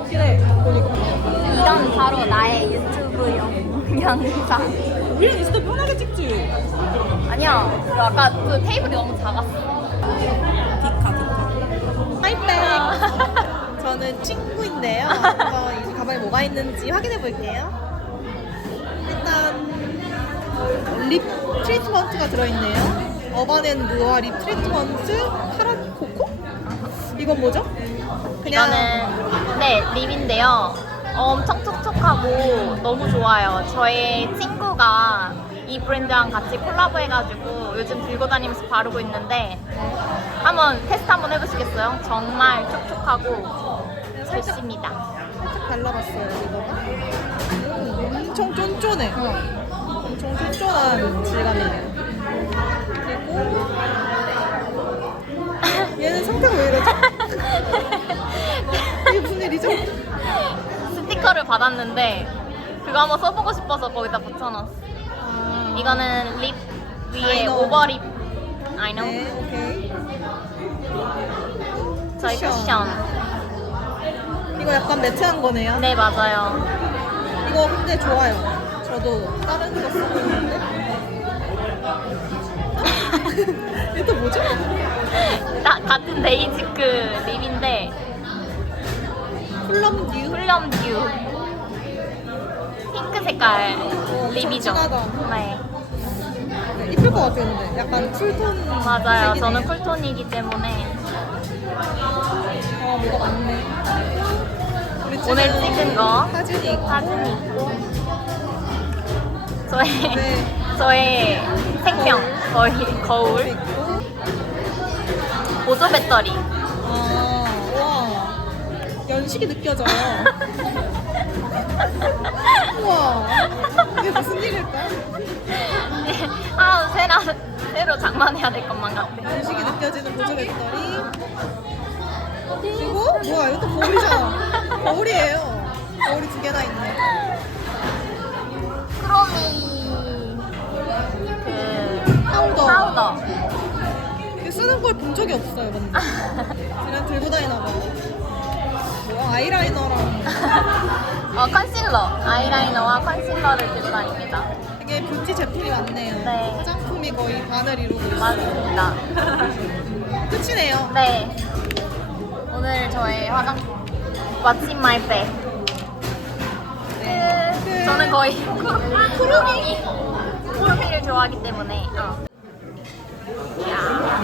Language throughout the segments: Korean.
없긴 해. 보니까. 이건 바로 나의 유튜브 영- 영상. 우리는 때 편하게 찍지. 아니야. 그리고 아까 그 테이블이 너무 작았어. 비카 비카. 하이백. 저는 친구인데요. 한번 이 가방에 뭐가 있는지 확인해 볼게요. 일단 립 트리트먼트가 들어있네요. 어반앤무어 립 트리트먼트 파란 코코? 이건 뭐죠? 그냥 이거는 네 립인데요. 엄청 촉촉하고 너무 좋아요. 저의 친구가 이 브랜드랑 같이 콜라보해가지고 요즘 들고 다니면서 바르고 있는데 한번 테스트 한번 해보시겠어요? 정말 촉촉하고 좋습니다. 살짝 발라봤어요. 이거가 음, 엄청 쫀쫀해. 엄청 쫀쫀한 질감이네요. 그리고 얘는 상태가 왜 이러지? 받았는데 그거 한번 써보고 싶어서 거기다 붙여놨어. 이거는 립 위에 know. 오버립 I know 네, 오케이. 저희 쿠션. 쿠션 이거 약간 매트한 거네요. 네 맞아요 이거 근데 좋아요. 저도 다른 거 쓰고 있는데. 이게 또 뭐죠? 나, 같은 베이지크 립인데 플럼 듀. 플럼 듀 핑크 색깔 어, 립이죠 진하다. 네 네, 이쁠 것 근데. 약간 쿨톤. 맞아요 색이네요. 저는 쿨톤이기 때문에 어, 뭐가 많네. 우리 오늘 찍은 거 사진이 있고. 사진이 있고 저의 네. 저의 생명 거의 거울 있고. 보조 배터리 아, 와. 연식이 느껴져요. 우와. 이게 무슨 일일까? 아 새로 새로 장만해야 될 것만 같아 연식이 느껴지는 보조 배터리. 그리고 뭐야 이것도 거울이잖아. 거울이에요. 거울이 두 개나 있네. 크로미 그 파우더. 파우더 이거 쓰는 걸 본 적이 없어요, 근데. 그냥 들고 다니나 봐. 뭐야 아이라이너랑 어, 컨실러 아이라이너와 컨실러를 들고 다닙니다 되게 뷰티 제품이 많네요. 네. 화장품이 거의 반을 이루고 있어요. 맞습니다 끝이네요. 네 오늘 저의 화장품 What's in my bag 네. 끝. 저는 거의 쿠루미 쿠루미를 좋아하기 때문에 어. 야.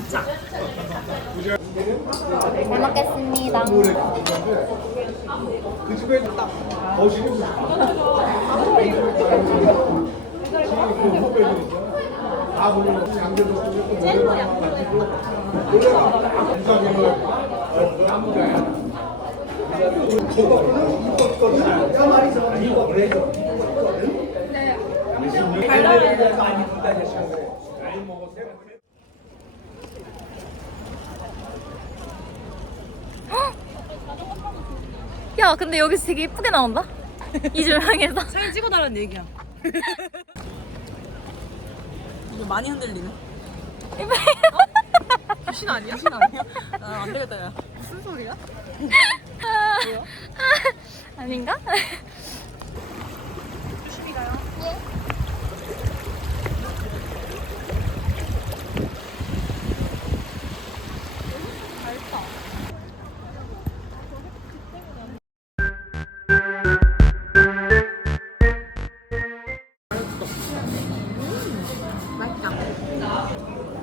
잘 먹겠습니다. 그 집에 거실이 다 보면 장대도 야, 근데 여기서 되게 예쁘게 나온다. 이 조명에서. 사진 찍어달라는 얘기야. 이거 많이 흔들리네. 귀신 아니야? 귀신 아니야? 아, 안 되겠다, 야. 무슨 소리야? 아닌가?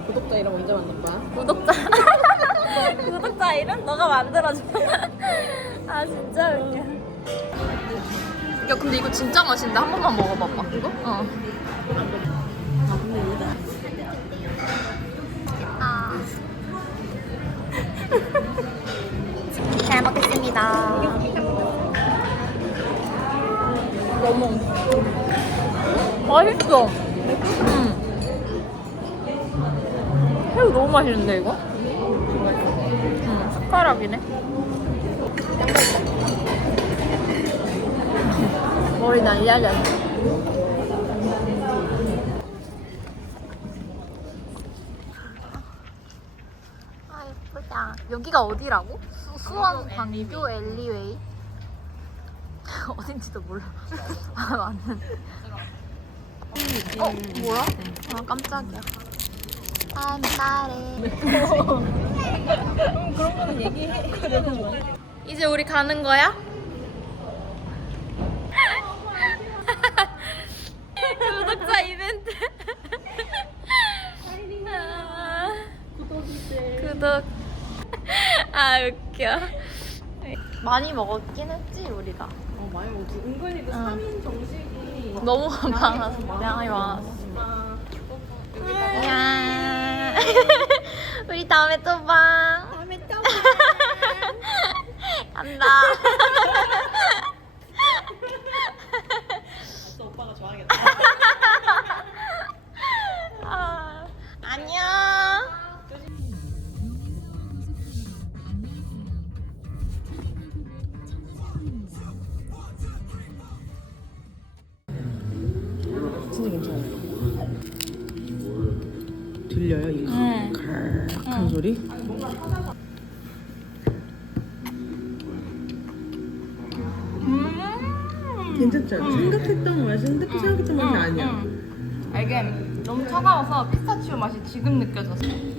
구독자 이름 언제 만든 거야? 구독자. 구독자 이름 너가 만들어줘. 아 진짜 웃겨. 야 근데 이거 진짜 맛있는데 한 번만 먹어봐봐. 이거? 어. 맛있어. 음. 새우 너무 맛있는데 이거? 음, 숟가락이네. 머리 날려야 아 예쁘다. 야 여기가 어디라고? 수, 수원 광교 엘리웨이 어딘지도 몰라 아 맞는 어 뭐야? 아 깜짝이야 I'm sorry 그런 거는 얘기해. 이제 우리 가는 거야? 구독자 이벤트. 구독. 아 웃겨. 많이 먹었긴 했지 우리가. 어, 많이 먹지. 은근히 그 응. 3인 정식이 너무 많았어. 양이 많았어. 아, 야. 우리 다음에 또 봐. 다음에 또 간다. 들려요? 이 응. 칼칼한 소리? 괜찮죠? 생각했던 맛이 생각했던 생각했던 맛이 아니야. 아, 이게 너무 차가워서 피스타치오 맛이 지금 느껴졌어.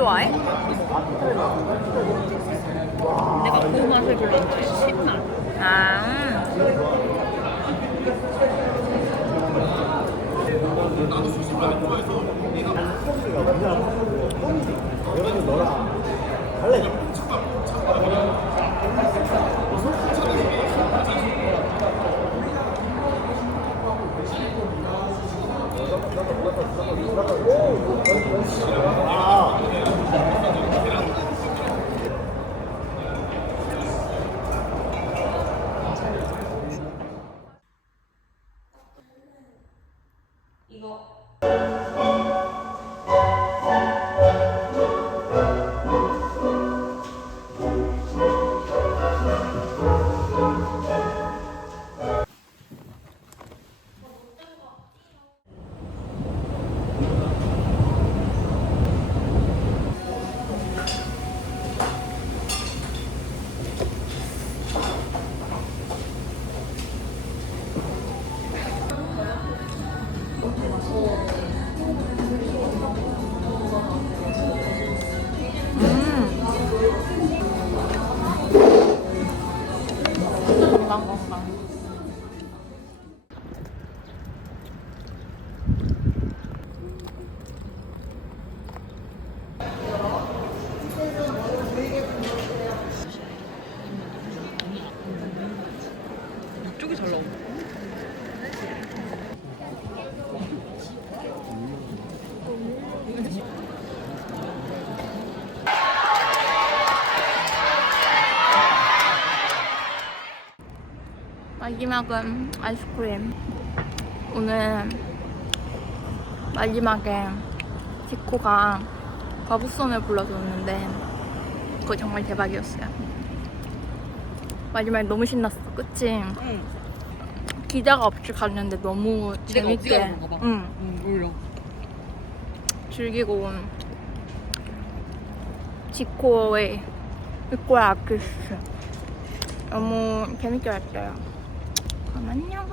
좋아해. 내가 그 맛을 별로 안 좋아해. 신맛. 아. 마지막은 아이스크림. 오늘 마지막에 지코가 거북선을 불러줬는데 그거 정말 대박이었어요. 마지막에 너무 신났어, 그치? 응. 기대가 없이 갔는데 너무 재밌게. 응, 응, 몰라. 즐기고 온 지코의 지코의 아키스 너무 재밌게 봤어요. 그럼 안녕.